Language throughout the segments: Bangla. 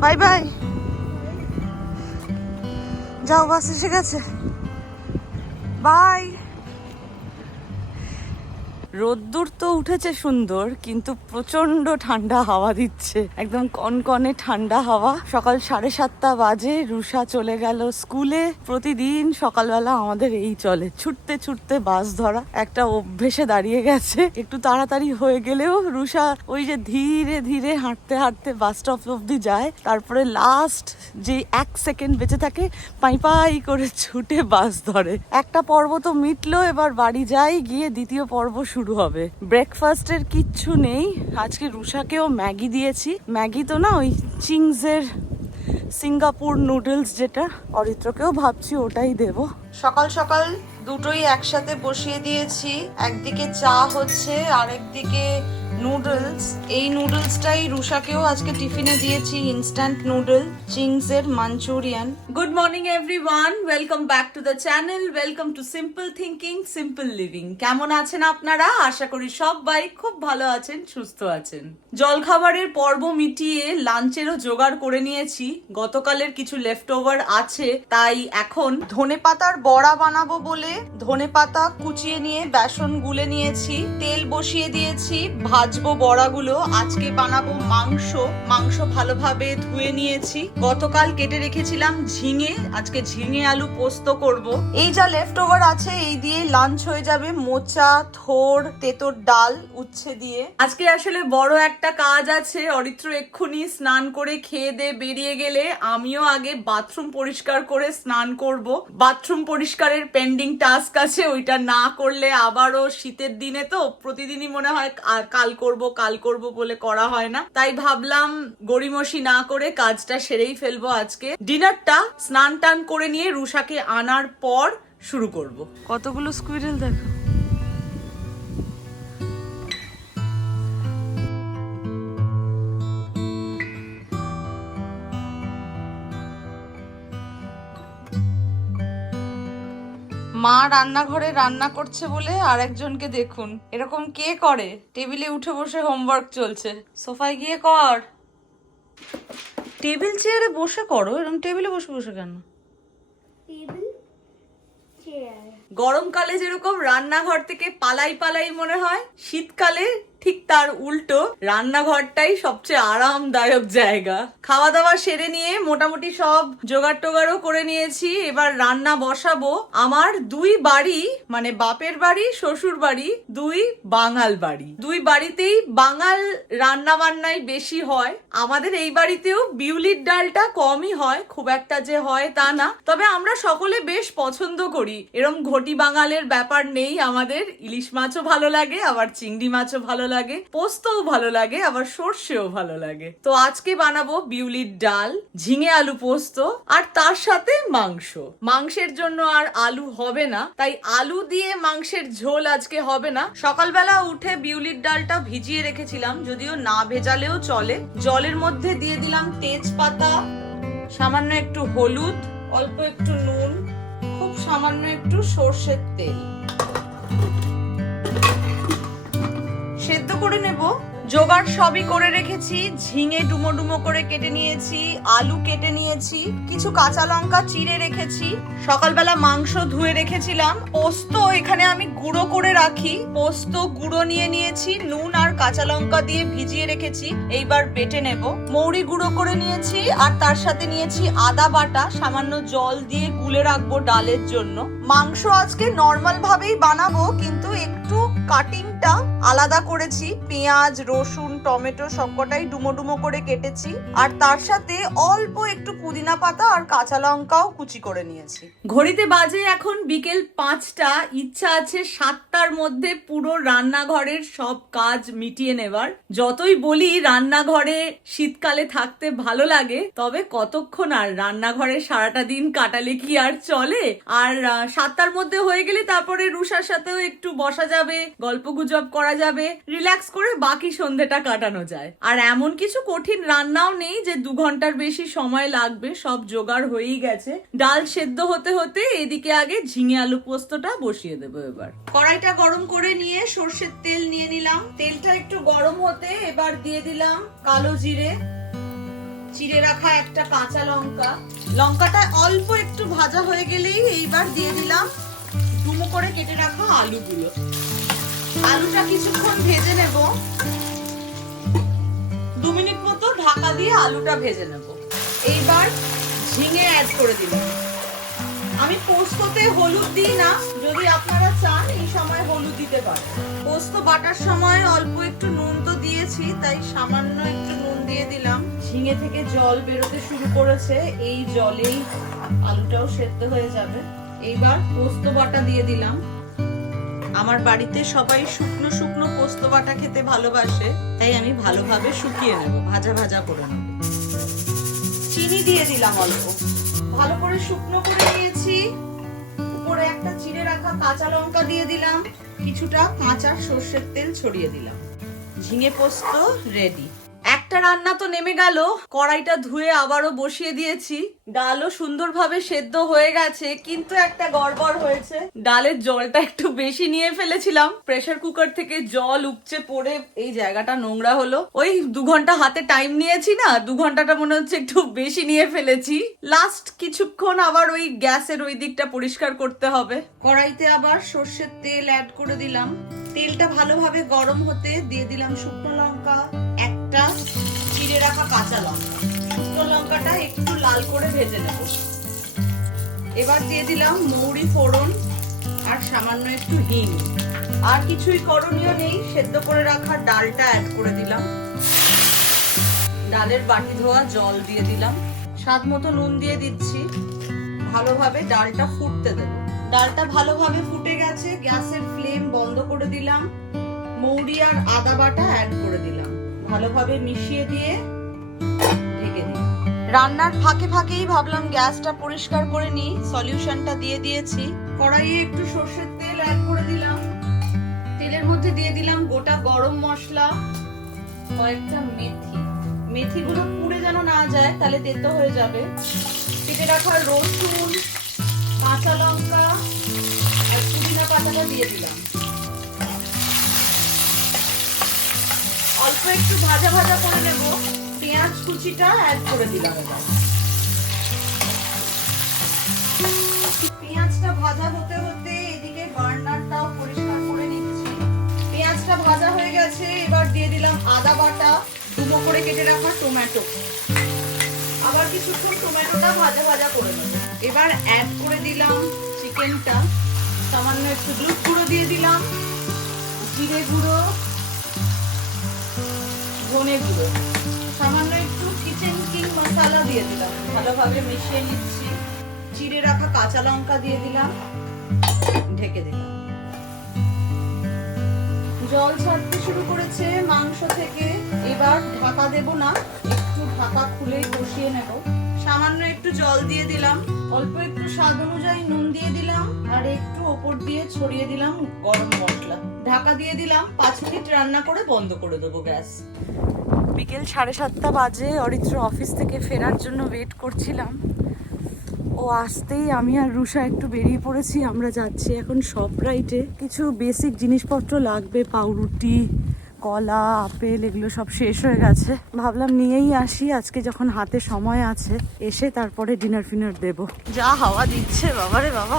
Bye bye. যাও বাস এসে গেছে। বাই। রোদ্দুর তো উঠেছে সুন্দর, কিন্তু প্রচণ্ড ঠান্ডা হাওয়া দিচ্ছে। একদম কনকনে ঠান্ডা হাওয়া। সকাল সাড়ে সাতটা বাজে রুষা চলে গেল স্কুলে। প্রতিদিন সকালবেলা আমাদের এই চলে, ছুটতে ছুটতে বাস ধরা। একটা অভ্যেসে দাঁড়িয়ে গেছে। একটু তাড়াতাড়ি হয়ে গেলেও রুষা ওই যে ধীরে ধীরে হাঁটতে হাঁটতে বাস স্টপ অব্দি যায়। তারপরে লাস্ট যে এক সেকেন্ড বেঁচে থাকে, পাই পাই করে ছুটে বাস ধরে। একটা পর্ব তো মিটলো, এবার বাড়ি যাই, গিয়ে দ্বিতীয় পর্ব শুরু হবে। ব্রেকফাস্টের কিচ্ছু নেই। আজকে রুষাকেও ম্যাগি দিয়েছি। ম্যাগি তো না, ওই চিংসের সিঙ্গাপুর নুডলস যেটা, অরিত্রকেও ভাবছি ওটাই দেব। সকাল সকাল দুটোই একসাথে বসিয়ে দিয়েছি। একদিকে চা হচ্ছে, আরেকদিকে নুডলস এই নুডলসটাই রুষাকেও আজকে টিফিনে দিয়েছি ইনস্ট্যান্ট নুডল চিংস এর manchurian good morning everyone welcome back to the channel welcome to simple thinking simple living কেমন আছেন আপনারা? আশা করি সবাই খুব ভালো আছেন, সুস্থ আছেন। জলখাবারের পর্ব মিটিয়ে লাঞ্চেরও জোগাড় করে নিয়েছি। গতকালের কিছু লেফট ওভার আছে, তাই এখন ধনে পাতার বড়া বানাবো বলে ধনে পাতা কুচিয়ে নিয়ে, বেসন গুলে নিয়েছি, তেল বসিয়ে দিয়েছি ভাজবো বড়াগুলো, আজকে বানাবো মাংস। মাংস ভালোভাবে ধুয়ে নিয়েছি। গতকাল কেটে রেখেছিলাম ঝিঙে, আজকে ঝিঙে আলু পোস্ত করব। এই যা লেফট ওভার আছে, এই দিয়ে লাঞ্চ হয়ে যাবে। মোচা, থোর, তেতোর ডাল উচ্ছে দিয়ে। আজকে আসলে বড় একটা কাজ আছে, অরিত্র এক্ষুনি স্নান করে খেয়ে দে বেরিয়ে গেলে। আমিও আগে বাথরুম পরিষ্কার করে স্নান করব। বাথরুম পরিষ্কারের পেন্ডিং টাস্ক আছে, ওইটা না করলে আবারও শীতের দিনে তো প্রতিদিনই মনে হয় আর কাল করব কাল করব বলে করা হয় না। তাই ভাবলাম গড়িমসি না করে কাজটা সেরেই ফেলব আজকে। ডিনারটা স্নান টান করে নিয়ে রুষাকে আনার পর শুরু করব। কতগুলো স্কুইরেল দেখো। মা রান্নাঘরে রান্না করছে বলে আরেকজনকে দেখুন। এরকম কে করে? টেবিলে উঠে বসে হোমওয়ার্ক চলছে। সোফায় গিয়ে কর। টেবিল চেয়ারে বসে করো। এরকম টেবিলে বসে বসে কেন? টেবিল গরমকালে যেরকম রান্নাঘর থেকে পালাই পালাই মনে হয় শীতকালে ঠিক তার উল্টো রান্নাঘরটাই সবচেয়ে আরামদায়ক জায়গা। খাওয়া দাওয়া সেরে নিয়ে মোটামুটি সব জোগাড় টোগাড়ও করে নিয়েছি। এবার রান্না বসাবো আমার দুই বাড়ি মানে বাপের বাড়ি, শ্বশুর বাড়ি, দুই বাঙাল বাড়ি। দুই বাড়িতেই বাঙাল রান্না বান্নাই বেশি হয়। আমাদের এই বাড়িতেও বিউলির ডালটা কমই হয়, খুব একটা যে হয় তা না। তবে আমরা সকলে বেশ পছন্দ করি। এরম ঘটি বাঙালের ব্যাপার নেই আমাদের। ইলিশ মাছও ভালো লাগে, আবার চিংড়ি মাছও ভালো লাগে, পোস্তও ভালো লাগে, আবার সর্ষেও ভালো লাগে। তো আজকে বানাবো বিউলির ডাল, ঝিঙে আলু পোস্ত, আর তার সাথে মাংস। মাংসের জন্য আর আলু হবে না, তাই আলু দিয়ে মাংসের ঝোল আজকে হবে না। সকালবেলা উঠে বিউলির ডালটা ভিজিয়ে রেখেছিলাম, যদিও না ভেজালেও চলে। জলের মধ্যে দিয়ে দিলাম তেজপাতা, সামান্য একটু হলুদ, অল্প একটু নুন, খুব সামান্য একটু সর্ষের তেল। করে নেব। জোগাড় সবই করে রেখেছি, ঝিঙে ডুমো ডুমো করে কেটে নিয়েছি, আলু কেটে নিয়েছি, কিছু কাঁচা লঙ্কা চিড়ে রেখেছি, সকালবেলা মাংস ধুয়ে রেখেছিলাম। পোস্ত এখানে আমি গুঁড়ো করে রাখি। পোস্ত গুঁড়ো নিয়ে নিয়েছি, নুন আর কাঁচা লঙ্কা দিয়ে ভিজিয়ে রেখেছি, এইবার বেটে নেব। মৌরি গুঁড়ো করে নিয়েছি, আর তার সাথে নিয়েছি আদা বাটা, সামান্য জল দিয়ে গুলে রাখব ডালের জন্য। মাংস আজকে নর্মাল ভাবেই বানাবো কিন্তু একটু কাটিংটা আলাদা করেছি। পেঁয়াজ রসুন টমেটো সবকটাই ডুমো ডুমো করে কেটেছি। আর তার সাথে অল্প একটু পুদিনা পাতা আর কাঁচা লঙ্কাও কুচি করে নিয়েছি। ঘড়িতে বাজে এখন বিকেল পাঁচটা। ইচ্ছা আছে সাতটার মধ্যে পুরো রান্নাঘরের সব কাজ মিটিয়ে নেবার। যতই বলি রান্নাঘরে শীতকালে থাকতে ভালো লাগে, তবে কতক্ষণ আর রান্নাঘরে সারাটা দিন কাটালে কি আর চলে? আর সাতটার মধ্যে হয়ে গেলে তারপরে রুষার সাথেও একটু বসা যাবে গল্প গুজব করা যাবে, রিল্যাক্স করে বাকি সন্ধেটা কাটানো যায়। আর এমন কিছু কঠিন রান্নাও নেই যে দু ঘণ্টার বেশি সময় লাগবে, সব জোগাড় হয়েই গেছে। ডাল সেদ্ধ হতে হতে এদিকে আগে ঝিঙে আলু পোস্তটা বসিয়ে দেবো এবার। কড়াইটা গরম করে নিয়ে সর্ষের তেল নিয়ে নিলাম। তেলটা একটু গরম হতে এবার দিয়ে দিলাম কালো জিরে। চিড়ে রাখা একটা কাঁচা লঙ্কা। লঙ্কাটা অল্প একটু ভাজা হয়ে গেলেই এইবার দিয়ে দিলাম ডুমো করে কেটে রাখা আলুগুলো। আলুটা কিছুক্ষণ ভেজে নেব। দু মিনিট মতো ঢাকা দিয়ে আলুটা ভেজে নেব। এইবার ঝিঙে অ্যাড করে দিলাম। আমি পোস্ততে হলুদ দিই না, যদি আপনারা চান, এই সময় হলুদ দিতে পারেন। পোস্ত বাটার সময় অল্প একটু নুন তো দিয়েছি, তাই সামান্য একটু নুন দিয়ে দিলাম। ঝিঙে থেকে জল বেরোতে শুরু করেছে, এই জলেই আলুটাও সেদ্ধ হয়ে যাবে। এইবার পোস্ত বাটা দিয়ে দিলাম। আমার বাড়িতে সবাই শুকনো শুকনো পোস্ত বাটা খেতে ভালোবাসে, তাই আমি ভালোভাবে শুকিয়ে নেব, ভাজা ভাজা করে নেব। চিনি দিয়ে দিলাম অল্প। ভালো করে শুকনো করে নিয়েছি। উপরে একটা চিড়ে রাখা কাঁচা লঙ্কা দিয়ে দিলাম। কিছুটা কাঁচা সর্ষের তেল ছড়িয়ে দিলাম। ঝিঙে পোস্ত রেডি। একটা রান্না তো নেমে গেল। কড়াইটা ধুয়ে আবারও বসিয়ে দিয়েছি। ডালও সুন্দরভাবে সেদ্ধ হয়ে গেছে, কিন্তু একটা গড়বড় হয়েছে। ডালের জলটা একটু বেশি নিয়ে ফেলেছিলাম। প্রেসার কুকার থেকে জল উপচে পড়ে এই জায়গাটা নোংরা হলো। ওই দু ঘণ্টা হাতে টাইম নিয়েছি না, দু ঘন্টাটা মনে হচ্ছে একটু বেশি নিয়ে ফেলেছি। লাস্ট কিছুক্ষণ আবার ওই গ্যাসের ওই দিকটা পরিষ্কার করতে হবে। কড়াইতে আবার সর্ষের তেল অ্যাড করে দিলাম। তেলটা ভালোভাবে গরম হতে দিয়ে দিলাম শুকনো লঙ্কা। রাখা কাঁচা লঙ্কা। শুকনো লঙ্কাটা একটু লাল করে ভেজে নেব। এবার দিয়ে দিলাম মৌরি ফোড়ন আর সামান্য একটু আর কিছুই করণীয় নেই, সেদ্ধ করে রাখা ডালটা অ্যাড করে দিলাম। ডালের বাটি ধোয়া জল দিয়ে দিলাম। স্বাদ মতো নুন দিয়ে দিচ্ছি। ভালোভাবে ডালটা ফুটতে দেবো। ডালটা ভালোভাবে ফুটে গেছে, গ্যাসের ফ্লেম বন্ধ করে দিলাম। মৌরি আর আদা বাটা অ্যাড করে দিলাম। ভালোভাবে মিশিয়ে দিয়ে ঢেকে দিই। রান্নার ফাঁকে ফাঁকেই ভাবলাম গ্যাসটা পরিষ্কার করে নিই, সলিউশনটা দিয়ে দিয়েছি। কড়াইয়ে একটু সর্ষের তেল অ্যাড করে দিলাম। তেলের মধ্যে দিয়ে দিলাম গোটা গরম মশলা, কয়েকটা মেথি। মেথিগুলো পুড়ে যেন না যায়, তাহলে তেতো হয়ে যাবে। কেটে রাখা রসুন, কাঁচা লঙ্কা, আর পুদিনা পাতাটা দিয়ে দিলাম। অল্প একটু ভাজা ভাজা করে নেব। পেঁয়াজ কুচিটা অ্যাড করে দিলাম এবার। পেঁয়াজটা ভাজা হতে হতে এদিকে বার্নারটাও পরিষ্কার করে নিচ্ছি। পেঁয়াজটা ভাজা হয়ে গেছে, এবার দিয়ে দিলাম আদা বাটা ডুবো করে কেটে রাখা টমেটো। আবার কিছুক্ষণ টমেটোটা ভাজা ভাজা করে নেব। এবার অ্যাড করে দিলাম চিকেনটা। সামান্য একটু দুধ গুঁড়ো দিয়ে দিলাম। জিরে গুঁড়ো, ধনে গুঁড়ো। দিয়ে দিলাম। ভালোভাবে মিশিয়ে নিচ্ছি। চিড়ে রাখা কাঁচা লঙ্কা দিয়ে দিলাম। ঢেকে দিলাম। জল ছাড়তে শুরু করেছে মাংস থেকে। এবার ঢাকা দেব না, একটু ঢাকা খুলেই বসিয়ে নেব। সামান্য একটু জল দিয়ে দিলাম। অল্প একটু স্বাদ অনুযায়ী নুন দিয়ে দিলাম। আর একটু ওপর দিয়ে ছড়িয়ে দিলাম গরম মশলা। ঢাকা দিয়ে দিলাম। পাঁচ মিনিট রান্না করে বন্ধ করে দেবো গ্যাস বিকেল সাড়ে সাতটা বাজে, অরিত্র অফিস থেকে ফেরার জন্য ওয়েট করছিলাম। ও আসতেই আমি আর রুষা একটু বেরিয়ে পড়েছি, আমরা যাচ্ছি এখন সব রাইটে কিছু বেসিক জিনিসপত্র লাগবে, পাউরুটি, কলা, আপেল, এগুলো সব শেষ হয়ে গেছে। ভাবলাম নিয়েই আসি, আজকে যখন হাতে সময় আছে, এসে তারপরে ডিনার ফিনার দেব। যা হাওয়া দিচ্ছে, বাবারে বাবা।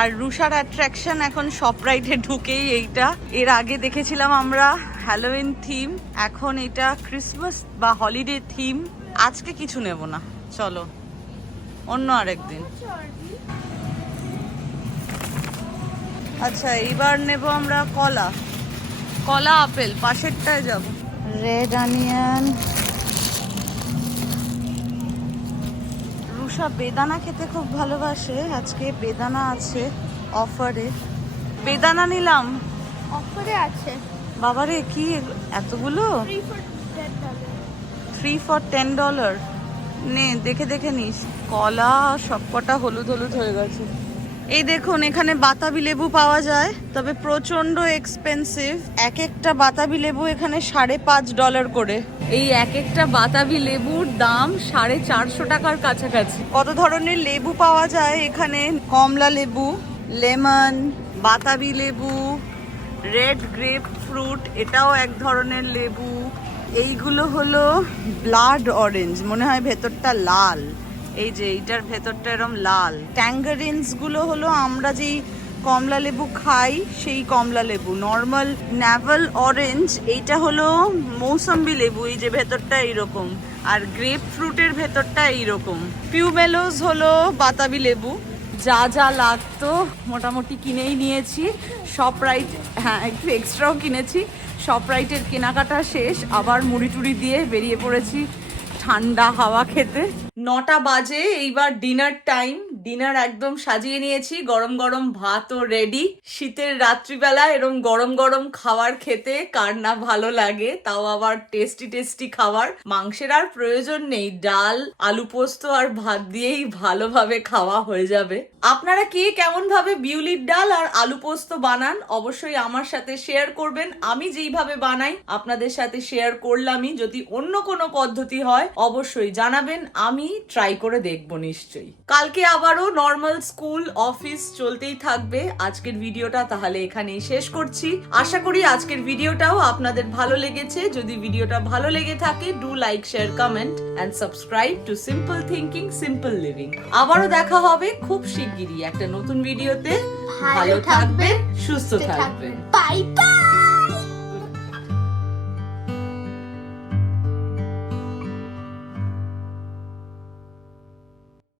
আর রুষার অ্যাট্রাকশন এখন শপরাইটে ঢুকেই এইটা। এর আগে দেখেছিলাম আমরা হ্যালোইন থিম এখন এটা ক্রিসমাস বা হলিডে থিম আজকে কিছু নেব না, চলো। অন্য আরেকদিন। আচ্ছা এইবার নেব আমরা কলা। কলা আপেল, পাশেরটায় যাব। রেড অনিয়ন রুষা বেদানা খেতে খুব ভালোবাসে। আজকে বেদানা আছে অফারে। বেদানা নিলাম। অফারে আছে। বাবারে কি এতগুলো? Three for three for ten dollar নে দেখে দেখে নিস। কলা সবকটা হলুদ হলুদ হয়ে গেছে। এই দেখুন এখানে বাতাবি লেবু পাওয়া যায় তবে প্রচণ্ড এক্সপেন্সিভ এক একটা বাতাবি লেবু এখানে সাড়ে পাঁচ ডলার করে। এই এক একটা বাতাবি লেবুর দাম সাড়ে চারশো টাকার কাছাকাছি। কত ধরনের লেবু পাওয়া যায় এখানে? কমলা লেবু লেমন বাতাবি লেবু রেড গ্রেপ ফ্রুট এটাও এক ধরনের লেবু। এইগুলো হলো ব্লাড অরেঞ্জ মনে হয় ভেতরটা লাল। এই যে এইটার ভেতরটা এরম লাল। ট্যাঙ্গারিনসগুলো হলো আমরা যেই কমলা লেবু খাই, সেই কমলা লেবু। নর্মাল ন্যাভেল অরেঞ্জ এইটা হলো মৌসম্বি লেবু, এই যে ভেতরটা এইরকম। আর গ্রেপ ফ্রুটের ভেতরটা এইরকম। পিউমেলোস হলো বাতাবি লেবু। যা যা লাগতো মোটামুটি কিনেই নিয়েছি। শপ রাইট হ্যাঁ একটু এক্সট্রাও কিনেছি। শপ রাইটের কেনাকাটা শেষ। আবার মুড়ি টুড়ি দিয়ে বেরিয়ে পড়েছি ঠান্ডা হাওয়া খেতে। নটা বাজে এইবার ডিনার টাইম ডিনার একদম সাজিয়ে নিয়েছি। গরম গরম ভাতও রেডি শীতের রাত্রিবেলা এরম গরম গরম খাবার খেতে কার না ভালো লাগে, তাও আবার টেস্টি টেস্টি খাবার। মাংসের আর প্রয়োজন নেই, ডাল, আলু পোস্ত আর ভাত দিয়েই ভালোভাবে খাওয়া হয়ে যাবে। আপনারা কে কেমন ভাবে বিউলির ডাল আর আলু পোস্ত বানান, অবশ্যই আমার সাথে শেয়ার করবেন। আমি যেইভাবে বানাই, আপনাদের সাথে শেয়ার করলামই। যদি অন্য কোনো পদ্ধতি হয়, অবশ্যই জানাবেন। আমি ট্রাই করে দেখব নিশ্চয়ই। কালকে আবারও নর্মাল স্কুল অফিস চলতেই থাকবে। আজকের ভিডিওটা তাহলে এখানেই শেষ করছি। আশা করি আজকের ভিডিওটাও আপনাদের ভালো লেগেছে। যদি ভিডিওটা ভালো লেগে থাকে do like share comment and subscribe to simple thinking simple living আবারও দেখা হবে খুব শিগগিরই একটা নতুন ভিডিওতে। ভালো থাকবেন সুস্থ থাকবেন। Bye bye